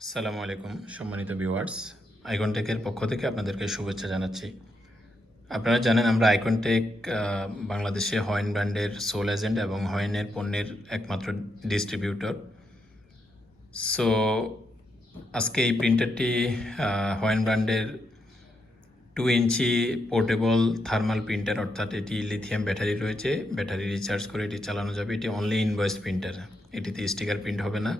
আসসালামু আলাইকুম সম্মানিত ভিউয়ার্স, আইকনটেকের পক্ষ থেকে আপনাদেরকে শুভেচ্ছা জানাচ্ছি। আপনারা জানেন আমরা আইকনটেক বাংলাদেশে হয়েন ব্র্যান্ডের সোল এজেন্ট এবং হয়েনের পণ্যের একমাত্র ডিস্ট্রিবিউটর। সো আজকে এই প্রিন্টারটি হয়েন ব্র্যান্ডের 2 ইঞ্চি পোর্টেবল থার্মাল প্রিন্টার, অর্থাৎ এটি লিথিয়াম ব্যাটারি রয়েছে, ব্যাটারি রিচার্জ করে এটি চালানো যাবে। এটি অনলি ইনভয়েস প্রিন্টার, এটিতে স্টিকার প্রিন্ট হবে না।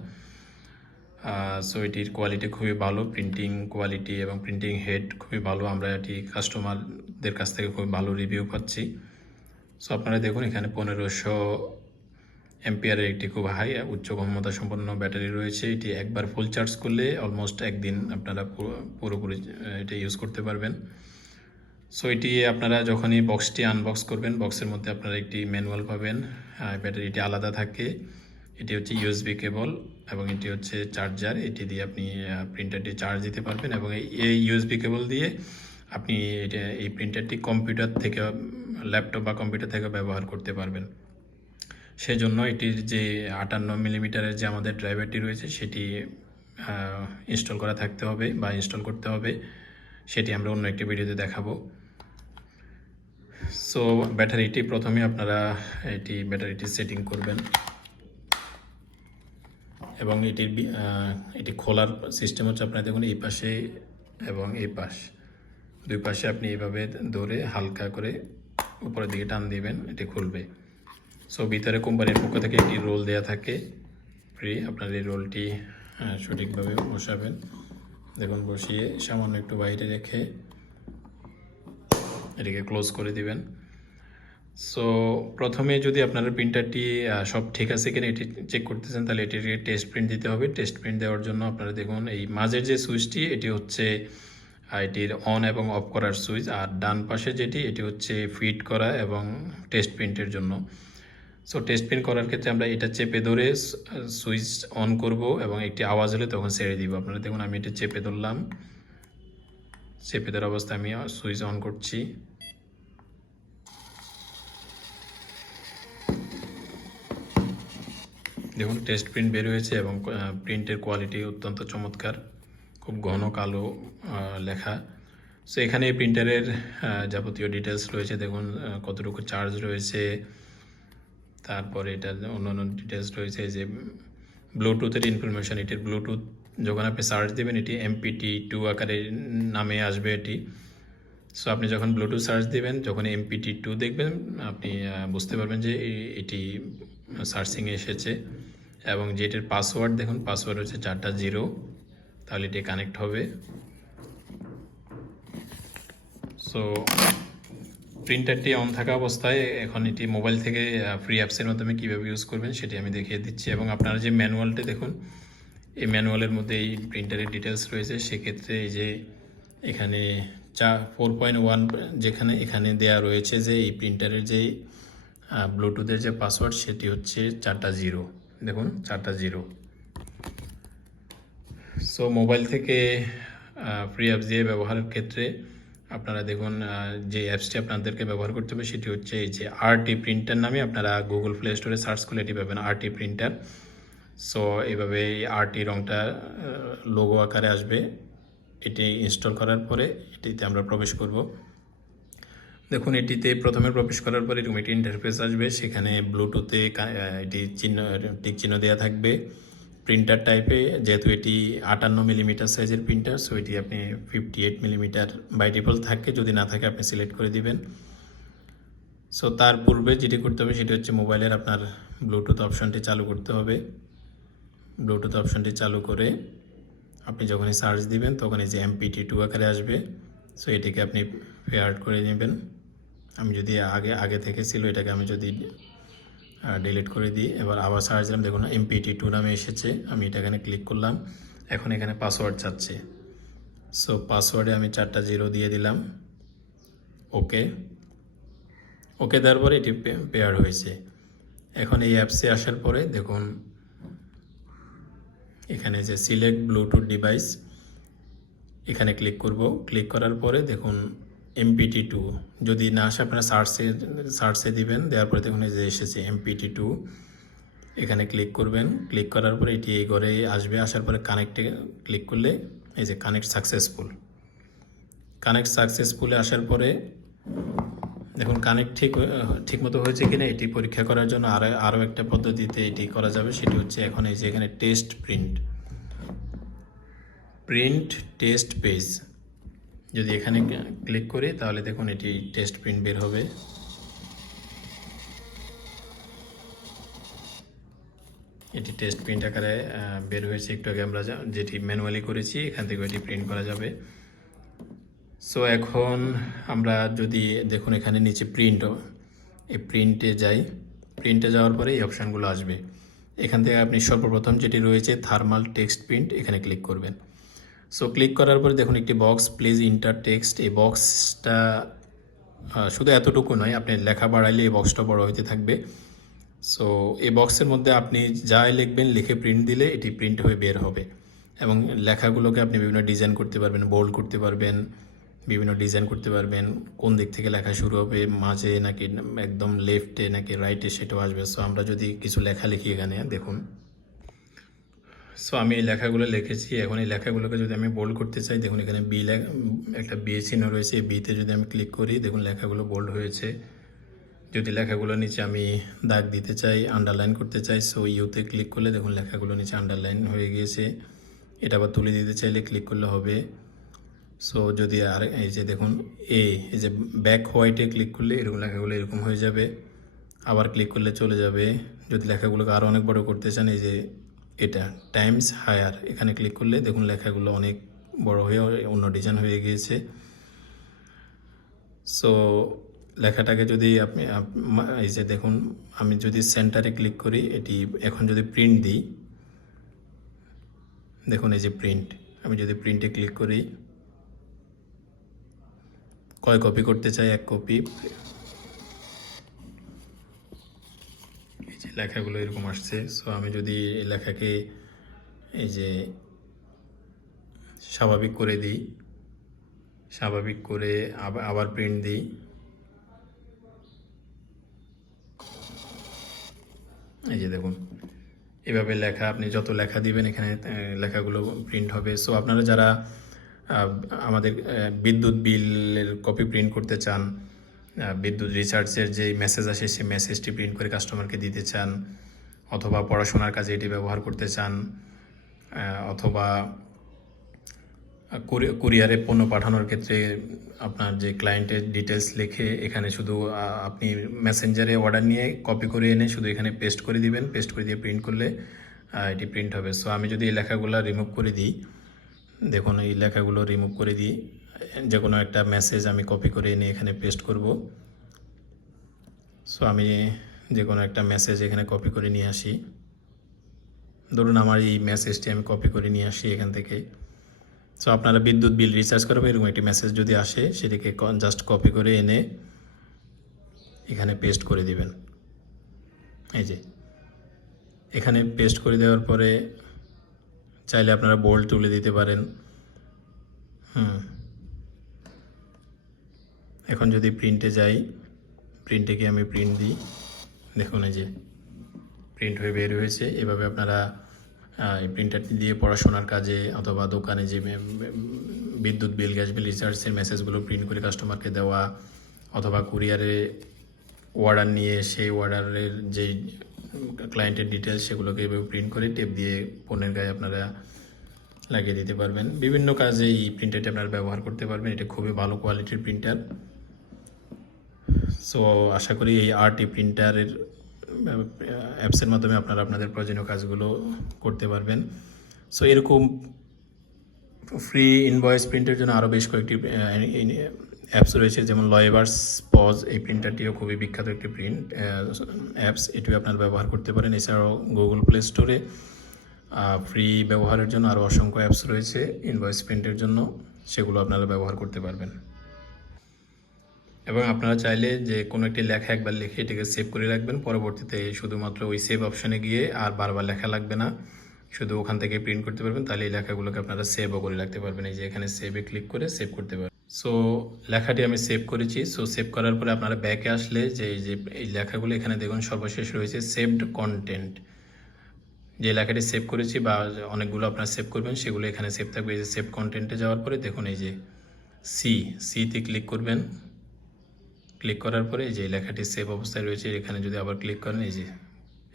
সো এটির কোয়ালিটি খুবই ভালো, প্রিন্টিং কোয়ালিটি এবং প্রিন্টিং হেড খুবই ভালো। আমরা এটি কাস্টমারদের কাছ থেকে খুবই ভালো রিভিউ পাচ্ছি। সো আপনারা দেখুন, এখানে 1500 এম্পিয়ারের একটি খুব হাই উচ্চ ক্ষমতা সম্পন্ন ব্যাটারি রয়েছে। এটি একবার ফুল চার্জ করলে অলমোস্ট একদিন আপনারা পুরোপুরি এটা ইউজ করতে পারবেন। সো এটি আপনারা যখনই বক্সটি আনবক্স করবেন, বক্সের মধ্যে আপনারা একটি ম্যানুয়াল পাবেন। ব্যাটারিটি আলাদা থাকে। এটি হচ্ছে ইউএসবি কেবল এবং এটি হচ্ছে চার্জার। এটি দিয়ে আপনি প্রিন্টারটি চার্জ দিতে পারবেন এবং এই ইউএসবি কেবল দিয়ে আপনি এই প্রিন্টারটি কম্পিউটার থেকে, ল্যাপটপ বা কম্পিউটার থেকে ব্যবহার করতে পারবেন। সেজন্য এটির যে 58 মিলিমিটারের যে আমাদের ড্রাইভারটি রয়েছে সেটি ইনস্টল করা থাকতে হবে বা ইনস্টল করতে হবে। সেটি আমরা অন্য একটি ভিডিওতে দেখাবো। সো ব্যাটারিটি প্রথমে আপনারা ব্যাটারিটি সেটিং করবেন এবং এটি খোলার সিস্টেম হচ্ছে, আপনারা দেখুন এই পাশে এবং এই পাশ, দুই পাশে আপনি এইভাবে ধরে হালকা করে উপরের দিকে টান দিবেন, এটি খুলবে। সো ভিতরে কোম্পানির পক্ষ থেকে একটি রোল দেওয়া থাকে ফ্রি। আপনার এই রোলটি সঠিকভাবে বসাবেন। দেখুন, বসিয়ে সামান্য একটু বাইরে রেখে এটিকে ক্লোজ করে দিবেন। সো প্রথমে যদি আপনার প্রিন্টারটি সব ঠিক আছে কিনা এটি চেক করতেছেন, তাহলে এটির টেস্ট প্রিন্ট দিতে হবে। টেস্ট প্রিন্ট দেওয়ার জন্য আপনারা দেখুন এই মাঝের যে সুইচটি, এটি হচ্ছে এটির অন এবং অফ করার সুইচ, আর ডান পাশে এটি হচ্ছে ফিট করা এবং টেস্ট প্রিন্টের জন্য। সো টেস্ট প্রিন্ট করার ক্ষেত্রে আমরা এটা চেপে ধরে সুইচ অন করব এবং একটি আওয়াজ হলে তখন ছেড়ে দিব। আপনারা দেখুন, আমি এটা চেপে ধরলাম, চেপে ধরা অবস্থায় আমি সুইচ অন করছি। দেখুন, টেস্ট প্রিন্ট বের হয়েছে এবং প্রিন্টের কোয়ালিটি অত্যন্ত চমৎকার, খুব ঘন কালো লেখা। সো এখানে এই প্রিন্টারের যাবতীয় ডিটেলস রয়েছে। দেখুন কতটুকু চার্জ রয়েছে, তারপরে এটার অন্যান্য ডিটেলস রয়েছে। যে ব্লুটুথের ইনফরমেশান, এটির ব্লুটুথ যখন আপনি সার্চ দেবেন এটি MPT2 আকারে নামে আসবে এটি। সো আপনি যখন ব্লুটুথ সার্চ দেবেন, যখন MPT2 দেখবেন, আপনি বুঝতে পারবেন যে এটি সার্চিংয়ে এসেছে। এবং যেটির পাসওয়ার্ড দেখুন, পাসওয়ার্ড হচ্ছে 4টা 0, তাহলে এটি কানেক্ট হবে। সো প্রিন্টারটি অন থাকা অবস্থায় এখন এটি মোবাইল থেকে ফ্রি অ্যাপসের মাধ্যমে কীভাবে ইউজ করবেন সেটি আমি দেখিয়ে দিচ্ছি। এবং আপনারা যে ম্যানুয়ালটি দেখুন, এই ম্যানুয়ালের মধ্যে এই প্রিন্টারের ডিটেলস রয়েছে। সেক্ষেত্রে এই যে এখানে 4.1 যেখানে এখানে দেয়া রয়েছে যে এই প্রিন্টারের যে ব্লুটুথের যে পাসওয়ার্ড, সেটি হচ্ছে 4টা 0। দেখুন, 4টা 0। সো মোবাইল থেকে ফ্রি অ্যাপস দিয়ে ব্যবহারের ক্ষেত্রে আপনারা দেখুন, যে অ্যাপসটি আপনাদেরকে ব্যবহার করতে হবে সেটি হচ্ছে এই যে RT প্রিন্টার নামে। আপনারা গুগল প্লে স্টোরে সার্চ করলে এটি পাবেন, RT প্রিন্টার। সো এইভাবে এই RT রংটা লোগো আকারে আসবে। এটি ইনস্টল করার পরে এটিতে আমরা প্রবেশ করব। দেখুন, এটিতে প্রথমে প্রবেশ করার পরে এরকম একটি ইন্টারফেস আসবে। সেখানে ব্লুটুথে এটি টিক চিহ্ন দেওয়া থাকবে। প্রিন্টার টাইপে, যেহেতু এটি 58 মিলিমিটার সাইজের প্রিন্টার, সো এটি আপনি 58 মিলিমিটার বাই ডিফল্ট থাকে, যদি না থাকে আপনি সিলেক্ট করে দিবেন। সো তার পূর্বে যেটি করতে হবে সেটি হচ্ছে মোবাইলের আপনার ব্লুটুথ অপশনটি চালু করতে হবে। ব্লুটুথ অপশনটি চালু করে আপনি যখনই সার্চ দিবেন তখন এই যে MPT2 আকারে আসবে। সো এটিকে আপনি পেয়ার্ড করে নেবেন। আমি যদি আগে থেকে ছিল, এটাকে আমি যদি ডিলিট করে দিই, এবার আবার সার্চ দিলাম, দেখুন MPT2 নামে এসেছে। আমি এটা এখানে ক্লিক করলাম। এখন এখানে পাসওয়ার্ড চাচ্ছে। সো পাসওয়ার্ডে আমি 4টা 0 দিয়ে দিলাম। ওকে দেওয়ার পরে এটি পেয়ার হয়েছে। এখন এই অ্যাপসে আসার পরে দেখুন, এখানে যে সিলেক্ট ব্লুটুথ ডিভাইস, এখানে ক্লিক করব। ক্লিক করার পরে দেখুন MPT2 যদি না আসে, আপনারা সার্চে দিবেন। দেওয়ার পরে দেখুন এই যে এসেছে MPT2। এখানে ক্লিক করবেন, ক্লিক করার পরে এটি এই ঘরে আসবে, আসার পরে কানেক্টে ক্লিক করলে এই যে কানেক্ট সাকসেসফুল। কানেক্ট সাকসেসফুলে আসার পরে দেখুন কানেক্ট ঠিকমতো হয়েছে কিনা এটি পরীক্ষা করার জন্য আরও একটা পদ্ধতিতে এটি করা যাবে, সেটি হচ্ছে এখন এই যে এখানে টেস্ট প্রিন্ট টেস্ট পেজ, যদি এখানে ক্লিক করি তাহলে দেখুন এটি টেস্ট প্রিন্ট বের হবে। এটি টেস্ট প্রিন্ট আকারে বের হয়েছে, একটু আগে আমরা যেটি ম্যানুয়ালি করেছি এখান থেকে এটি প্রিন্ট করা যাবে। সো এখন আমরা যদি দেখুন এখানে নিচে এই প্রিন্টে যাই, প্রিন্টে যাওয়ার পরে এই অপশানগুলো আসবে। এখান থেকে আপনি সর্বপ্রথম যেটি রয়েছে থার্মাল টেক্সট প্রিন্ট, এখানে ক্লিক করবেন। সো ক্লিক করার পরে দেখুন একটি বক্স, প্লিজ ইন্টার টেক্সট। এই বক্সটা শুধু এতটুকু নয়, আপনি লেখা বাড়াইলে এই বক্সটা বড় হতে থাকবে। সো এই বক্সের মধ্যে আপনি যাই লিখবেন, লিখে প্রিন্ট দিলে এটি প্রিন্ট হয়ে বের হবে এবং লেখাগুলোকে আপনি বিভিন্ন ডিজাইন করতে পারবেন, বোল্ড করতে পারবেন, বিভিন্ন ডিজাইন করতে পারবেন, কোন দিক থেকে লেখা শুরু হবে, মাঝে নাকি একদম লেফটে নাকি রাইটে সেটাও আসবে। সো আমরা যদি কিছু লেখা লিখি এখানে দেখুন, সো আমি এই লেখাগুলো লিখেছি, এখন এই লেখাগুলোকে যদি আমি বোল্ড করতে চাই দেখুন এখানে একটা বি চিহ্ন রয়েছে, এই বিতে যদি আমি ক্লিক করি দেখুন লেখাগুলো বোল্ড হয়েছে। যদি লেখাগুলো নিচে আমি দাগ দিতে চাই, আন্ডারলাইন করতে চাই, সো ইউতে ক্লিক করলে দেখুন লেখাগুলো নিচে আন্ডারলাইন হয়ে গিয়েছে। এটা আবার তুলে দিতে চাইলে ক্লিক করলে হবে। সো যদি আর এই যে দেখুন এই যে ব্যাক হোয়াইটে ক্লিক করলে এরকম লেখাগুলো এরকম হয়ে যাবে, আবার ক্লিক করলে চলে যাবে। যদি লেখাগুলোকে আরও অনেক বড় করতে চান এই যে এটা টাইমস হায়ার, এখানে ক্লিক করলে দেখুন লেখাগুলো অনেক বড় হয়ে অন্য ডিজাইন হয়ে গিয়েছে। সো লেখাটাকে যদি আপনি এই যে দেখুন আমি যদি সেন্টারে ক্লিক করি, এটি এখন যদি প্রিন্ট দিই দেখুন এই যে প্রিন্ট, আমি যদি প্রিন্টে ক্লিক করি, কয় কপি করতে চাই, 1 কপি। এই যে লেখাগুলো এরকম আসছে। সো আমি যদি এই লেখাকে এই যে স্বাভাবিক করে দিই, স্বাভাবিক করে আবার প্রিন্ট দিই, এই যে দেখুন এভাবে লেখা, আপনি যত লেখা দিবেন এখানে লেখাগুলো প্রিন্ট হবে। সো আপনারা যারা আমাদের বিদ্যুৎ বিলের কপি প্রিন্ট করতে চান, বিদ্যুৎ রিচার্জের যে মেসেজ আসে সেই মেসেজটি প্রিন্ট করে কাস্টমারকে দিতে চান, অথবা পড়াশোনার কাজে এটি ব্যবহার করতে চান, অথবা কুরিয়ারে পণ্য পাঠানোর ক্ষেত্রে আপনার যে ক্লায়েন্টের ডিটেলস লিখে এখানে শুধু আপনি মেসেঞ্জারে অর্ডার নিয়ে কপি করে এনে শুধু এখানে পেস্ট করে দিবেন, পেস্ট করে দিয়ে প্রিন্ট করলে এটি প্রিন্ট হবে। সো আমি যদি এই লেখাগুলো রিমুভ করে দিই, দেখুন এই লেখাগুলো রিমুভ করে দিই, যে কোনো একটা মেসেজ আমি কপি করে এনে এখানে পেস্ট করব। সো আমি যে কোনো একটা মেসেজ এখানে কপি করে নিয়ে আসি, ধরুন আমার এই মেসেজটি আমি কপি করে নিয়ে আসি এখান থেকে। সো আপনারা বিদ্যুৎ বিল রিচার্জ করবেন, এরকম একটি মেসেজ যদি আসে সেটিকে জাস্ট কপি করে এনে এখানে পেস্ট করে দিবেন। এই যে এখানে পেস্ট করে দেওয়ার পরে চাইলে আপনারা বোল্ড তুলে দিতে পারেন। এখন যদি প্রিন্টে যাই, প্রিন্টে গিয়ে আমি প্রিন্ট দিই, দেখুন এই যে প্রিন্ট হয়ে বের হয়েছে। এভাবে আপনারা এই প্রিন্টারটি দিয়ে পড়াশোনার কাজে অথবা দোকানে যে বিদ্যুৎ বিল, গ্যাস বিল, রিচার্জের মেসেজগুলো প্রিন্ট করে কাস্টমারকে দেওয়া, অথবা কুরিয়ারে অর্ডার নিয়ে সেই অর্ডারের যেই ক্লায়েন্টের ডিটেলস সেগুলোকে এভাবে প্রিন্ট করে টেপ দিয়ে পণ্যের গায়ে আপনারা লাগিয়ে দিতে পারবেন। বিভিন্ন কাজে এই প্রিন্টারটি আপনারা ব্যবহার করতে পারবেন। এটা খুবই ভালো কোয়ালিটির প্রিন্টার। সো আশা করি এই আরটি প্রিন্টারের অ্যাপসের মাধ্যমে আপনারা আপনাদের প্রয়োজনীয় কাজগুলো করতে পারবেন। সো এরকম ফ্রি ইনভয়েস প্রিন্টের জন্য আরও বেশ কয়েকটি অ্যাপস রয়েছে, যেমন লয়েভার্স পজ, এই প্রিন্টারটিও খুবই বিখ্যাত একটি প্রিন্ট অ্যাপস, এটিও আপনারা ব্যবহার করতে পারেন। এছাড়াও গুগল প্লে স্টোরে ফ্রি ব্যবহারের জন্য আরও অসংখ্য অ্যাপস রয়েছে ইনভয়েস প্রিন্টের জন্য, সেগুলো আপনারা ব্যবহার করতে পারবেন। এবং আপনারা চাইলে যে কোনো একটি লেখা একবার লিখে এটিকে সেভ করে রাখবেন, পরবর্তীতে শুধুমাত্র ওই সেভ অপশানে গিয়ে আর বারবার লেখা লাগবে না, শুধু ওখান থেকে প্রিন্ট করতে পারবেন। তাহলে এই লেখাগুলোকে আপনারা সেভও করে রাখতে পারবেন। এই যে এখানে সেভে ক্লিক করে সেভ করতে পারবেন। সো লেখাটি আমি সেভ করেছি। সো সেভ করার পরে আপনারা ব্যাকে আসলে যে এই লেখাগুলো এখানে দেখুন সর্বশেষ রয়েছে সেভড কন্টেন্ট। যে লেখাটি সেভ করেছি বা অনেকগুলো আপনারা সেভ করবেন সেগুলো এখানে সেভ থাকবে। এই যে সেভ কন্টেন্টে যাওয়ার পরে দেখুন এই যে সিতে ক্লিক করবেন। ক্লিক করার পরে এই যে লেখাটি সেভ অবস্থায় রয়েছে, এখানে যদি আবার ক্লিক করেন এই যে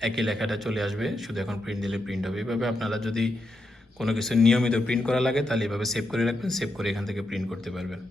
একই লেখাটা চলে আসবে, শুধু এখন প্রিন্ট দিলে প্রিন্ট হবে। এভাবে আপনারা যদি কোনো কিছু নিয়মিত প্রিন্ট করা লাগে তাহলে এভাবে সেভ করে রাখবেন, সেভ করে এখান থেকে প্রিন্ট করতে পারবেন।